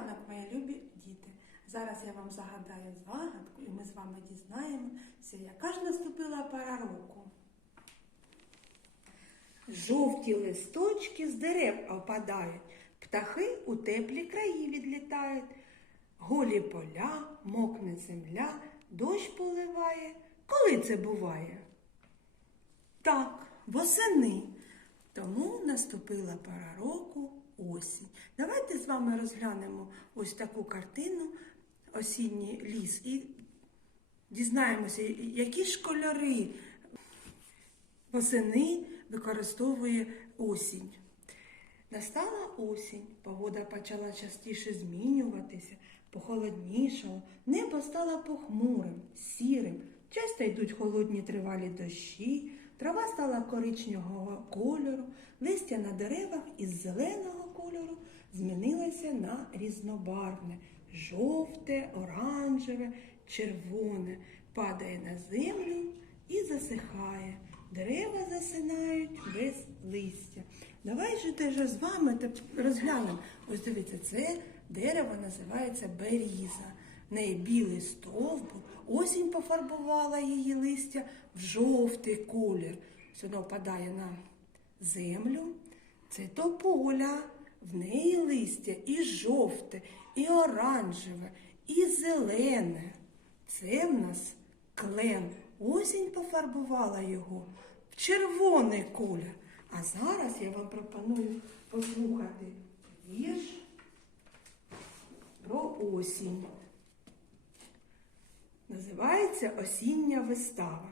ранок, мої любі діти. Зараз я вам загадаю загадку, і ми з вами дізнаємося, яка ж наступила пора року. Жовті листочки з дерев опадають, птахи у теплі краї відлітають. Голі поля, мокне земля, дощ поливає. Коли це буває? Так, восени. Тому наступила пора року осінь. Давайте з вами розглянемо ось таку картину осінній ліс і дізнаємося, які ж кольори восени використовує осінь. Настала осінь, погода почала частіше змінюватися, похолоднішало, небо стало похмурим, сірим. Часто йдуть холодні тривалі дощі, трава стала коричневого кольору, листя на деревах із зеленого кольору змінилося на різнобарвне, жовте, оранжеве, червоне, падає на землю і засихає. Дерева засинають без листя. Давай же теж з вами розглянемо. Ось дивіться, це дерево називається беріза. В неї білий стовбур. Осінь пофарбувала її листя в жовтий колір. Воно впадає на землю. Це тополя. В неї листя і жовте, і оранжеве, і зелене. Це в нас клен. Осінь пофарбувала його в червоний колір. А зараз я вам пропоную послухати вірш про осінь. Називається осіння вистава.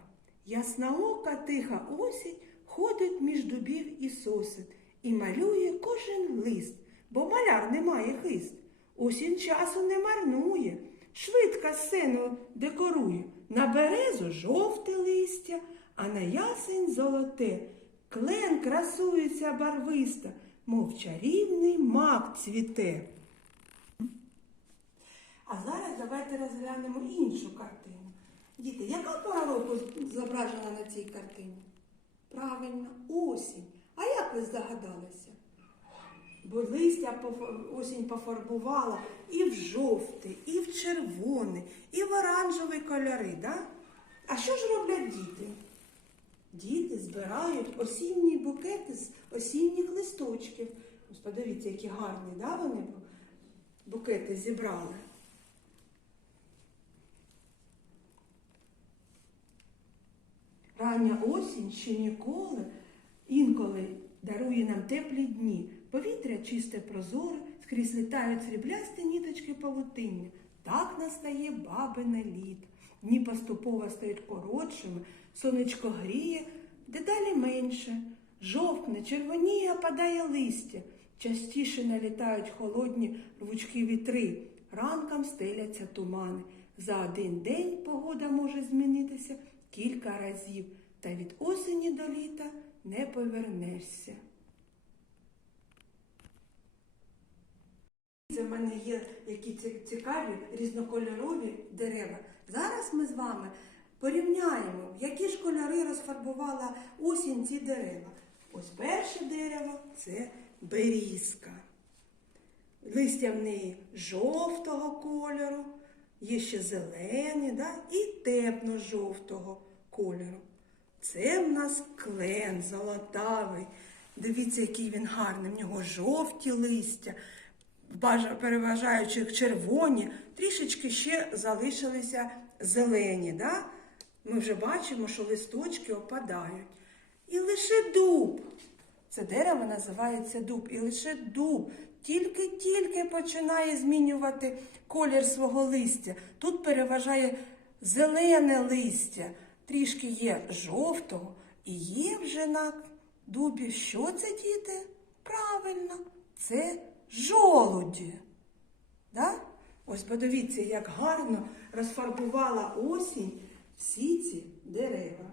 Яснаока тиха осінь ходить між дубів і сосен і малює кожен лист, бо маляр не має хист. Осінь часу не марнує, швидко сцену декорує. На березу жовте листя, а на ясень золоте. Клен красується барвиста, мов чарівний мак цвіте. А зараз давайте розглянемо іншу картину. Діти, яка пора року зображена на цій картині? Правильно, осінь. А як ви здогадалися? Бо листя осінь пофарбувала і в жовтий, і в червоний, і в оранжевий кольори, да? А що ж роблять діти? Діти збирають осінні букети з осінніх листочків. Подивіться, які гарні, да, вони букети зібрали. Рання осінь ще ніколи, інколи дарує нам теплі дні. Повітря чисте прозоре, скрізь літають сріблясті ніточки павутиння. Так настає бабине літ. Дні поступово стають коротшими, сонечко гріє, дедалі менше. Жовтне, червоніє, опадає листя. Частіше налітають холодні рвучкі вітри. Ранком стеляться тумани. За один день погода може змінитися кілька разів, та від осені до літа не повернешся. Це в мене є які цікаві різнокольорові дерева. Зараз ми з вами порівняємо, які ж кольори розфарбувала осінь ці дерева. Ось перше дерево це берізка. Листя в неї жовтого кольору, є ще зелені, да? і темно-жовтого кольору. Це в нас клен золотавий. Дивіться, який він гарний. В нього жовті листя, переважаючи червоні, трішечки ще залишилися зелені. Да? Ми вже бачимо, що листочки опадають. І лише дуб. Це дерево називається дуб. І лише дуб тільки-тільки починає змінювати колір свого листя. Тут переважає зелене листя, трішки є жовтого, і є вже на дубі. Що це, діти? Правильно, це жолуді. Да? Ось подивіться, як гарно розфарбувала осінь всі ці дерева.